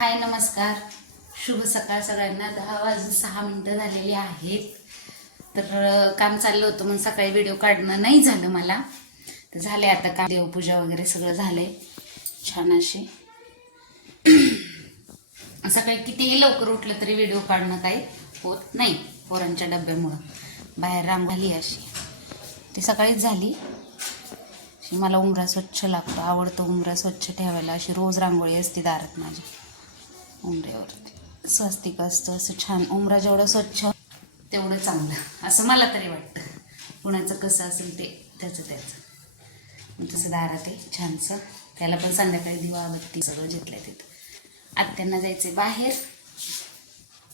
हाय नमस्कार. शुभ सकाळ सगळ्यांना. दहा वाजून सहा मिनटं झालेली आहेत. तर काम चाललं होतं म्हणून सकाळी व्हिडिओ काढणं नाही झालं मला. तर झाले आता काम. देवपूजा वगैरे सगळं झालंय. छान अशी सकाळी कितीही लवकर उठलं तरी व्हिडिओ काढणं काही होत नाही पोरांच्या डब्यामुळं. बाहेर रांगोळी अशी. ती सकाळीच झाली. मला उमरा स्वच्छ लागतो. आवडतो उमरा स्वच्छ ठेवायला. अशी रोज रांगोळी असते दारात माझ्या उमऱ्यावरती. स्वस्तिक असतं असं छान. उमरा जेवढं स्वच्छ तेवढं चांगलं. असं मला तरी वाटतं. कुणाचं कसं असेल ते त्याचं त्याचं. मग तसं दारात आहे छानसं. त्याला पण संध्याकाळी दिवा बत्ती सगळं घेतलंय तिथं. आत्यांना जायचे बाहेर.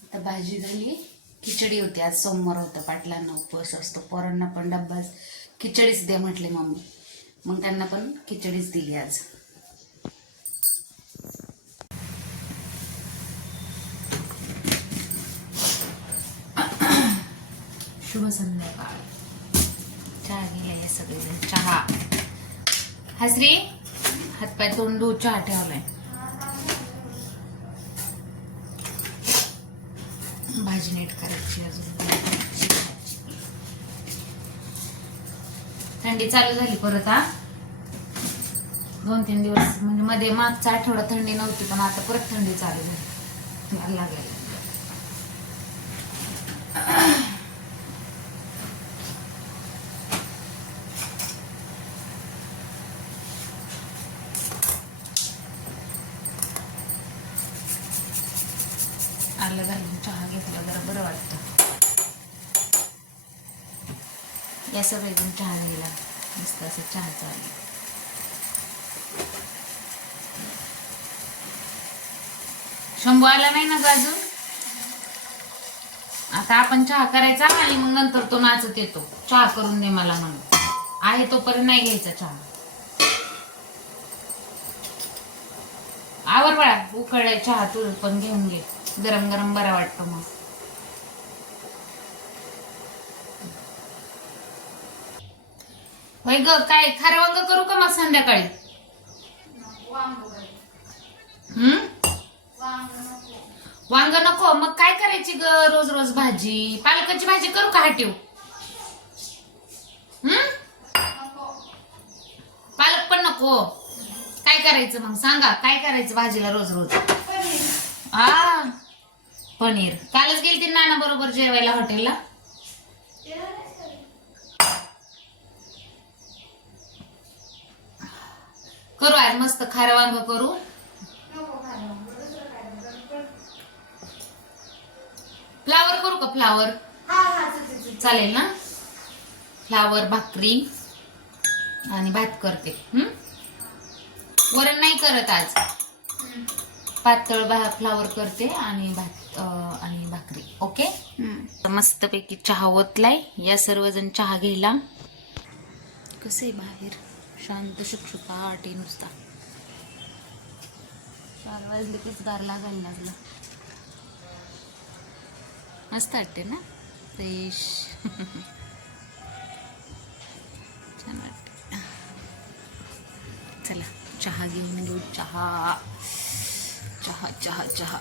आता भाजी झाली. खिचडी होती. आज सोमवार होतं. पाटलांना उपवास असतो. पोरांना पण डब्बा. खिचडीच दे म्हटले मम्मी. मग त्यांना पण खिचडीच दिली आज. शुभ संध्याकाळ चहा गेलाय सगळेजण चहा हसरी हातपाय तोंड धुवून चहा ठेवलाय भाजी नीट करायची अजून थंडी चालू झाली परत हा दोन तीन दिवस म्हणजे मध्ये मागचा आठवडा थंडी नव्हती पण आता परत थंडी चालू झाली यायला लागली आलं घालून चहा घेतला जरा बरं वाटतं. या सगळेजण चहा घ्यायला मस्त असं चहा चालू. शंभू आला नाही ना गाजून अजून? आता आपण चहा करायचा आणि मग नंतर तो नाचत येतो. चहा करून दे मला म्हणून. आहे तोपर्यंत नाही घ्यायचा चहा. आवर बाळा उकळलाय चहा तू पण घेऊन घे. गरम गरम बरा वाटतो मग. होय ग काय खारं वांग करू का मग संध्याकाळी? हम्म वांग नको. मग काय करायची ग रोज रोज भाजी? पालकाची भाजी करू का हाटीव? हम्म पालक पण नको. काय करायचं मग? सांगा काय करायचं भाजीला रोज रोज? आ? पनीर. कालच गेली नाना बरोबर जेवायला हॉटेलला. करू आज मस्त खारं वांग करू. फ्लावर करू का फ्लावर? चालेल ना? फ्लावर भाकरी आणि भात करते. हम्म? वरण नाही करत आज. पातळ भा फ्लावर करते आणि भात आणि भाकरी. ओके मस्तपैकी चहा ओतलाय. या सर्वजण चहा घ्यायला. कसे बाहेर? शांत शुकशुकाट आहे नुसता. चार लागायला लागला. मस्त वाटते ना? फ्रेश छान वाटते. चला चहा घेऊन घेऊ चहा. चहा चहा चहा